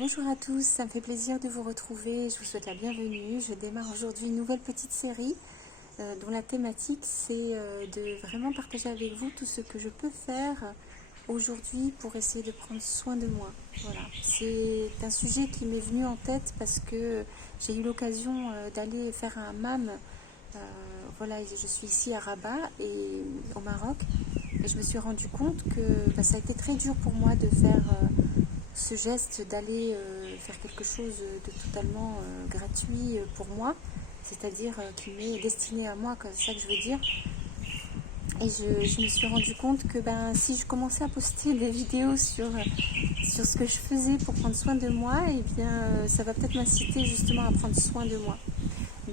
Bonjour à tous, ça me fait plaisir de vous retrouver, je vous souhaite la bienvenue. Je démarre aujourd'hui une nouvelle petite série dont la thématique c'est de vraiment partager avec vous tout ce que je peux faire aujourd'hui pour essayer de prendre soin de moi. Voilà, c'est un sujet qui m'est venu en tête parce que j'ai eu l'occasion d'aller faire un hammam. Voilà, je suis ici à Rabat et au Maroc et je me suis rendu compte que ça a été très dur pour moi de faire ce geste d'aller faire quelque chose de totalement gratuit pour moi, c'est-à-dire qui m'est destiné à moi, c'est ça que je veux dire. Et je me suis rendu compte que si je commençais à poster des vidéos sur ce que je faisais pour prendre soin de moi, et bien ça va peut-être m'inciter justement à prendre soin de moi.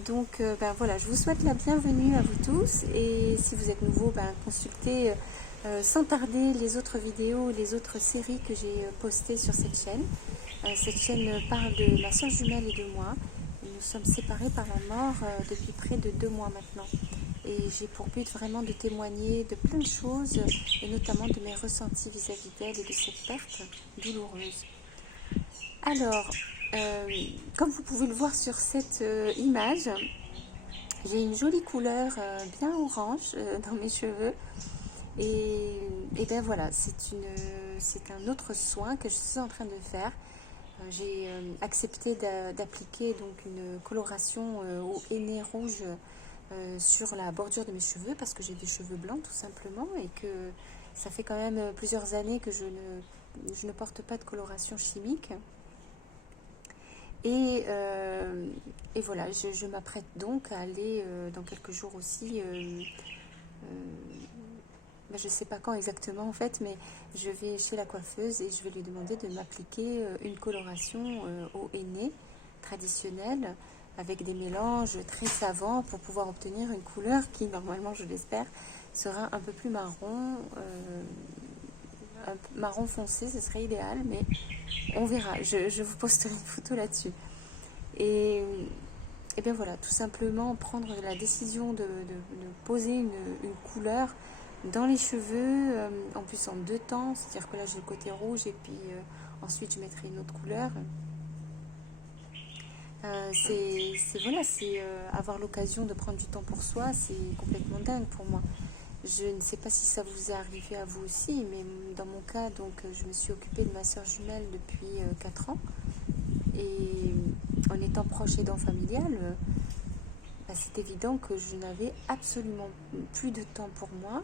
Donc voilà, je vous souhaite la bienvenue à vous tous, et si vous êtes nouveau, consultez sans tarder les autres vidéos, les autres séries que j'ai postées sur cette chaîne. Cette chaîne parle de ma soeur jumelle et de moi. Nous sommes séparés par la mort depuis près de 2 mois maintenant. Et j'ai pour but vraiment de témoigner de plein de choses, et notamment de mes ressentis vis-à-vis d'elle et de cette perte douloureuse. Alors, comme vous pouvez le voir sur cette image, j'ai une jolie couleur bien orange dans mes cheveux. Et bien voilà, c'est un autre soin que je suis en train de faire. J'ai accepté d'appliquer donc une coloration au henné rouge sur la bordure de mes cheveux parce que j'ai des cheveux blancs tout simplement et que ça fait quand même plusieurs années que je ne porte pas de coloration chimique. Et voilà, je m'apprête donc à aller dans quelques jours aussi, je ne sais pas quand exactement en fait, mais je vais chez la coiffeuse et je vais lui demander de m'appliquer une coloration au henné traditionnelle avec des mélanges très savants pour pouvoir obtenir une couleur qui normalement, je l'espère, sera un peu plus marron, marron foncé, ce serait idéal, mais on verra. Je vous posterai une photo là-dessus. Et bien voilà, tout simplement prendre la décision de poser une couleur dans les cheveux, en plus en 2 temps, c'est-à-dire que là j'ai le côté rouge et puis ensuite je mettrai une autre couleur. C'est avoir l'occasion de prendre du temps pour soi, c'est complètement dingue pour moi. Je ne sais pas si ça vous est arrivé à vous aussi, mais dans mon cas, donc, je me suis occupée de ma soeur jumelle depuis 4 ans. Et en étant proche aidant familial, c'est évident que je n'avais absolument plus de temps pour moi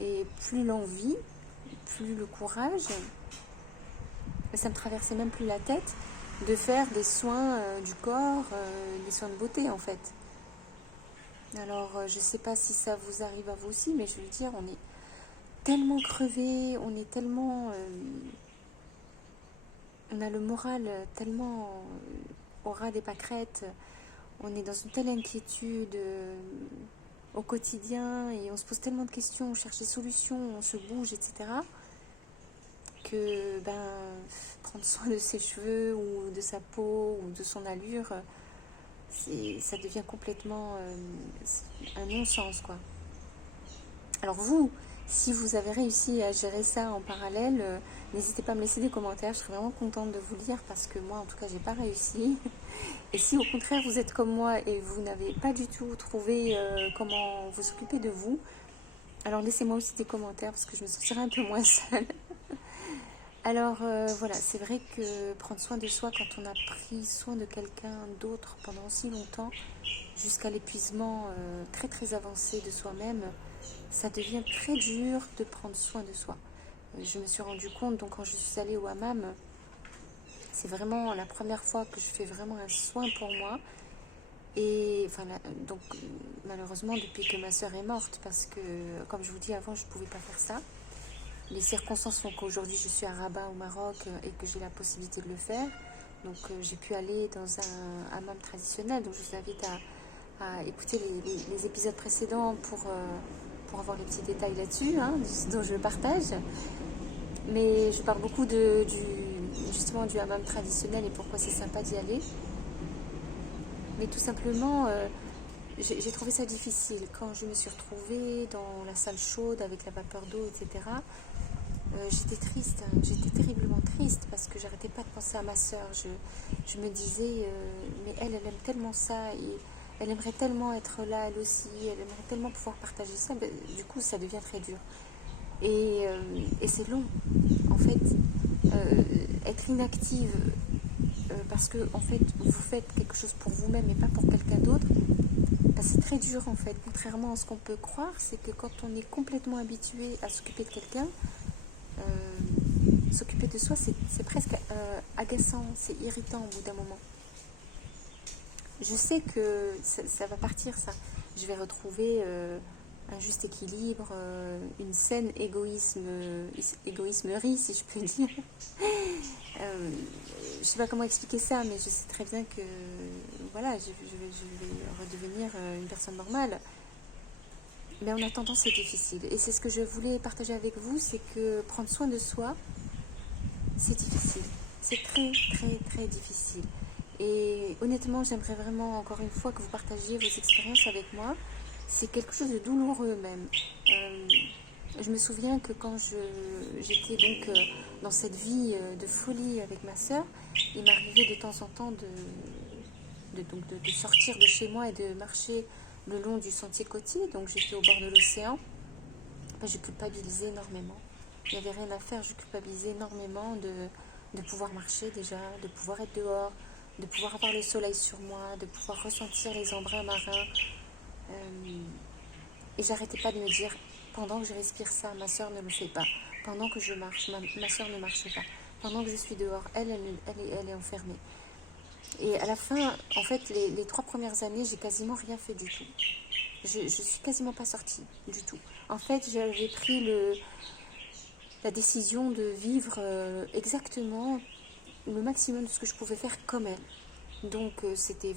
et plus l'envie, plus le courage. Ça me traversait même plus la tête de faire des soins du corps, des soins de beauté en fait. Alors je ne sais pas si ça vous arrive à vous aussi, mais je veux dire, on est tellement crevé, on est tellement... on a le moral tellement au ras des pâquerettes, on est dans une telle inquiétude au quotidien et on se pose tellement de questions, on cherche des solutions, on se bouge, etc. que prendre soin de ses cheveux ou de sa peau ou de son allure, ça devient complètement un non-sens, quoi. Alors vous, si vous avez réussi à gérer ça en parallèle, n'hésitez pas à me laisser des commentaires, je serais vraiment contente de vous lire parce que moi en tout cas j'ai pas réussi. Et si au contraire vous êtes comme moi et vous n'avez pas du tout trouvé comment vous occuper de vous, alors laissez-moi aussi des commentaires parce que je me sentirai un peu moins seule. Alors voilà, c'est vrai que prendre soin de soi quand on a pris soin de quelqu'un d'autre pendant si longtemps, jusqu'à l'épuisement très très avancé de soi-même, ça devient très dur de prendre soin de soi. Je me suis rendu compte, donc quand je suis allée au hammam, c'est vraiment la première fois que je fais vraiment un soin pour moi. Et donc malheureusement depuis que ma soeur est morte, parce que comme je vous dis avant, je ne pouvais pas faire ça. Les circonstances font qu'aujourd'hui je suis à Rabat au Maroc et que j'ai la possibilité de le faire. Donc j'ai pu aller dans un hammam traditionnel. Donc je vous invite à écouter les épisodes précédents pour avoir les petits détails là-dessus, dont je partage. Mais je parle beaucoup justement du hammam traditionnel et pourquoi c'est sympa d'y aller. Mais tout simplement, j'ai trouvé ça difficile quand je me suis retrouvée dans la salle chaude avec la vapeur d'eau, etc. j'étais triste, hein, j'étais terriblement triste parce que j'arrêtais pas de penser à ma sœur. Je me disais, mais elle aime tellement ça, et elle aimerait tellement être là, elle aussi, elle aimerait tellement pouvoir partager ça. Ben, du coup, ça devient très dur. Et c'est long, en fait, être inactive parce que en fait, vous faites quelque chose pour vous-même et pas pour quelqu'un d'autre. Ben, c'est très dur en fait, contrairement à ce qu'on peut croire, c'est que quand on est complètement habitué à s'occuper de quelqu'un, s'occuper de soi, c'est presque agaçant, c'est irritant au bout d'un moment. Je sais que ça va partir, ça. Je vais retrouver un juste équilibre, une saine égoïsmerie, si je peux dire. Je ne sais pas comment expliquer ça, mais je sais très bien que voilà, je vais redevenir une personne normale. Mais en attendant, c'est difficile. Et c'est ce que je voulais partager avec vous, c'est que prendre soin de soi, c'est difficile. C'est très, très, très difficile. Et honnêtement, j'aimerais vraiment, encore une fois, que vous partagiez vos expériences avec moi. C'est quelque chose de douloureux même. Je me souviens que quand j'étais donc dans cette vie de folie avec ma sœur, il m'arrivait de temps en temps de sortir de chez moi et de marcher le long du sentier côtier. Donc j'étais au bord de l'océan. Ben, je culpabilisais énormément. Il n'y avait rien à faire, je culpabilisais énormément de pouvoir marcher déjà, de pouvoir être dehors, de pouvoir avoir le soleil sur moi, de pouvoir ressentir les embruns marins. Et j'arrêtais pas de me dire, pendant que je respire ça, ma soeur ne le fait pas. Pendant que je marche, ma soeur ne marche pas. Pendant que je suis dehors, elle est enfermée. Et à la fin, en fait, les 3 premières années, j'ai quasiment rien fait du tout. Je suis quasiment pas sortie du tout. En fait, j'avais pris la décision de vivre exactement le maximum de ce que je pouvais faire comme elle. Donc, c'était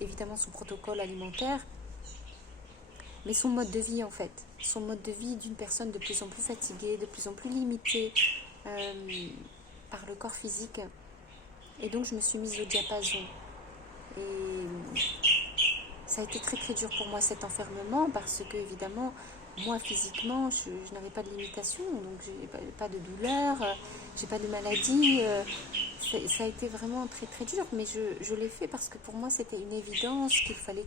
évidemment son protocole alimentaire, mais son mode de vie en fait. Son mode de vie d'une personne de plus en plus fatiguée, de plus en plus limitée par le corps physique. Et donc, je me suis mise au diapason. Et ça a été très très dur pour moi cet enfermement parce que évidemment moi physiquement je n'avais pas de limitation, donc j'ai pas de douleur, j'ai pas de maladie, ça a été vraiment très très dur, mais je l'ai fait parce que pour moi c'était une évidence qu'il fallait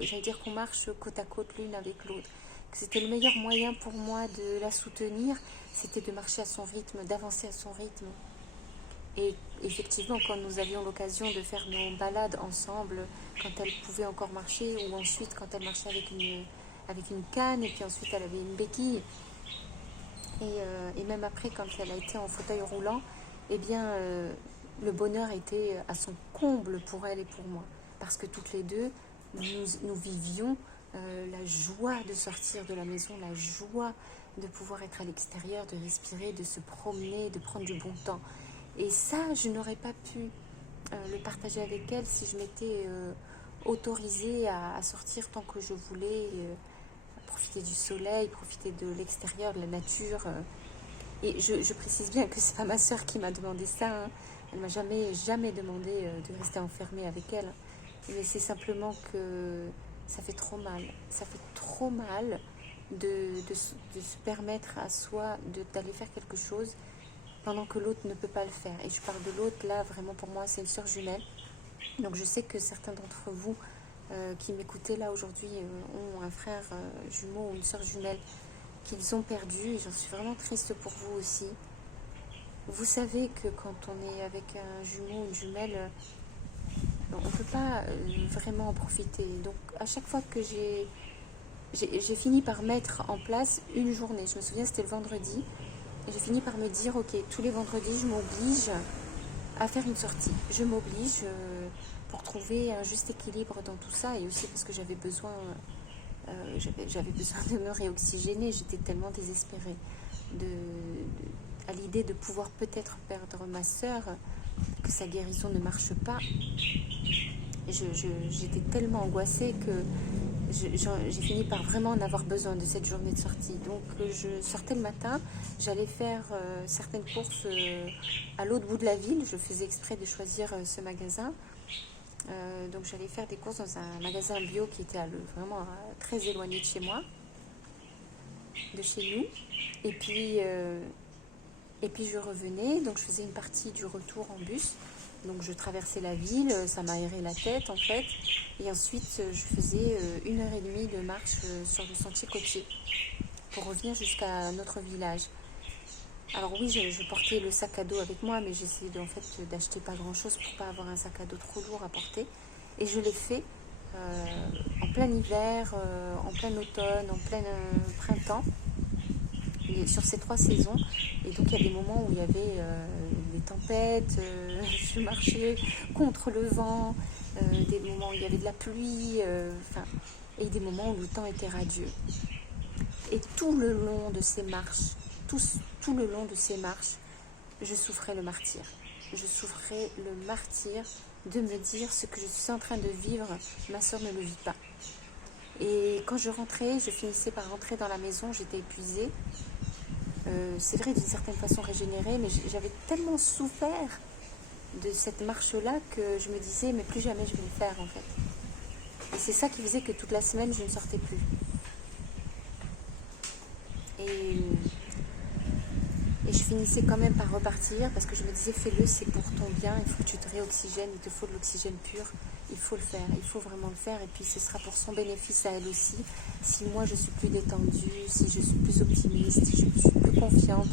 j'allais dire qu'on marche côte à côte l'une avec l'autre, que c'était le meilleur moyen pour moi de la soutenir, c'était de marcher à son rythme, d'avancer à son rythme. Et effectivement, quand nous avions l'occasion de faire nos balades ensemble, quand elle pouvait encore marcher, ou ensuite quand elle marchait avec une canne, et puis ensuite elle avait une béquille, et même après quand elle a été en fauteuil roulant, eh bien le bonheur était à son comble pour elle et pour moi. Parce que toutes les deux, nous vivions la joie de sortir de la maison, la joie de pouvoir être à l'extérieur, de respirer, de se promener, de prendre du bon temps. Et ça, je n'aurais pas pu le partager avec elle si je m'étais autorisée à sortir tant que je voulais, profiter du soleil, profiter de l'extérieur, de la nature. Et je précise bien que c'est pas ma sœur qui m'a demandé ça. Hein. Elle m'a jamais demandé de rester enfermée avec elle. Mais c'est simplement que ça fait trop mal. Ça fait trop mal de se permettre à soi d'aller faire quelque chose pendant que l'autre ne peut pas le faire. Et je parle de l'autre, là, vraiment pour moi, c'est une sœur jumelle. Donc je sais que certains d'entre vous qui m'écoutez là aujourd'hui ont un frère jumeau ou une sœur jumelle qu'ils ont perdu. Et j'en suis vraiment triste pour vous aussi. Vous savez que quand on est avec un jumeau ou une jumelle, on ne peut pas vraiment en profiter. Donc à chaque fois que j'ai fini par mettre en place une journée, je me souviens c'était le vendredi, et j'ai fini par me dire, ok, tous les vendredis, je m'oblige à faire une sortie. Je m'oblige pour trouver un juste équilibre dans tout ça, et aussi parce que j'avais besoin de me réoxygéner. J'étais tellement désespérée à l'idée de pouvoir peut-être perdre ma sœur, que sa guérison ne marche pas. J'étais tellement angoissée que j'ai fini par vraiment en avoir besoin de cette journée de sortie. Donc je sortais le matin, j'allais faire certaines courses à l'autre bout de la ville. Je faisais exprès de choisir ce magasin. Donc j'allais faire des courses dans un magasin bio qui était vraiment très éloigné de chez moi. de chez nous. Et puis je revenais, donc je faisais une partie du retour en bus. Donc je traversais la ville, ça m'aérait la tête en fait. Et ensuite je faisais 1h30 de marche sur le sentier côtier pour revenir jusqu'à notre village. Alors oui, je portais le sac à dos avec moi, mais j'essayais d'acheter pas grand chose pour pas avoir un sac à dos trop lourd à porter. Et je l'ai fait en plein hiver, en plein automne, en plein printemps, et sur ces 3 saisons. Et donc il y a des moments où il y avait des tempêtes, je marchais contre le vent, des moments où il y avait de la pluie, et des moments où le temps était radieux. Et tout le long de ces marches, tout le long de ces marches, je souffrais le martyre. Je souffrais le martyre de me dire ce que je suis en train de vivre, ma soeur ne le vit pas. Et quand je rentrais, je finissais par rentrer dans la maison, j'étais épuisée. C'est vrai, d'une certaine façon régénérée, mais j'avais tellement souffert de cette marche-là que je me disais, mais plus jamais je vais le faire en fait. Et c'est ça qui faisait que toute la semaine, je ne sortais plus. Et je finissais quand même par repartir parce que je me disais, fais-le, c'est pour ton bien, il faut que tu te réoxygènes, il te faut de l'oxygène pur, il faut le faire, il faut vraiment le faire. Et puis ce sera pour son bénéfice à elle aussi. Si moi je suis plus détendue, si je suis plus optimiste, si je suis plus confiante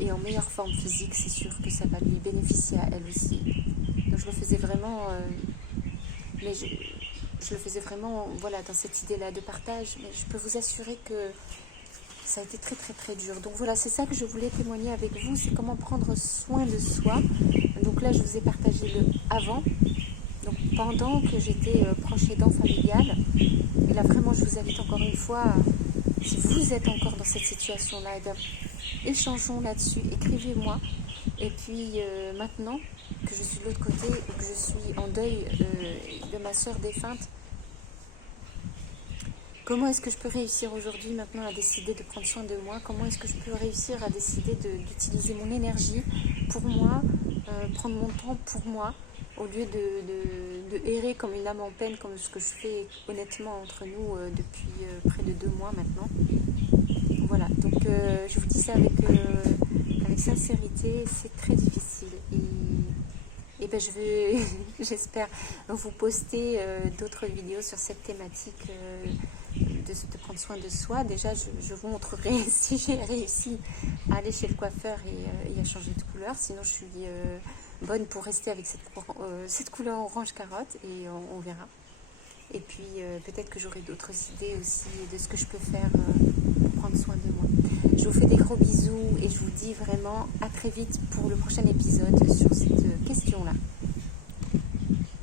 et en meilleure forme physique, c'est sûr que ça va lui bénéficier à elle aussi. Donc je le faisais vraiment, mais je le faisais vraiment dans cette idée-là de partage. Mais je peux vous assurer que ça a été très très très dur. Donc voilà, c'est ça que je voulais témoigner avec vous, c'est comment prendre soin de soi. Donc là, je vous ai partagé le avant, donc pendant que j'étais proche aidant familial. Et là, vraiment, je vous invite encore une fois, si vous êtes encore dans cette situation-là, eh bien, échangeons là-dessus, écrivez-moi. Et puis maintenant que je suis de l'autre côté, que je suis en deuil de ma soeur défunte, comment est-ce que je peux réussir aujourd'hui maintenant à décider de prendre soin de moi? Comment est-ce que je peux réussir à décider d'utiliser mon énergie pour moi, prendre mon temps pour moi, au lieu de errer comme une âme en peine, comme ce que je fais honnêtement entre nous depuis près de 2 mois maintenant. Voilà, donc je vous dis ça avec sincérité, c'est très difficile. Et ben j'espère vous poster d'autres vidéos sur cette thématique de prendre soin de soi. Déjà, je vous montrerai si j'ai réussi à aller chez le coiffeur et à changer de couleur. Sinon, je suis bonne pour rester avec cette couleur orange carotte et on verra. Et puis, peut-être que j'aurai d'autres idées aussi de ce que je peux faire pour prendre soin de moi. Je vous fais des gros bisous et je vous dis vraiment à très vite pour le prochain épisode sur cette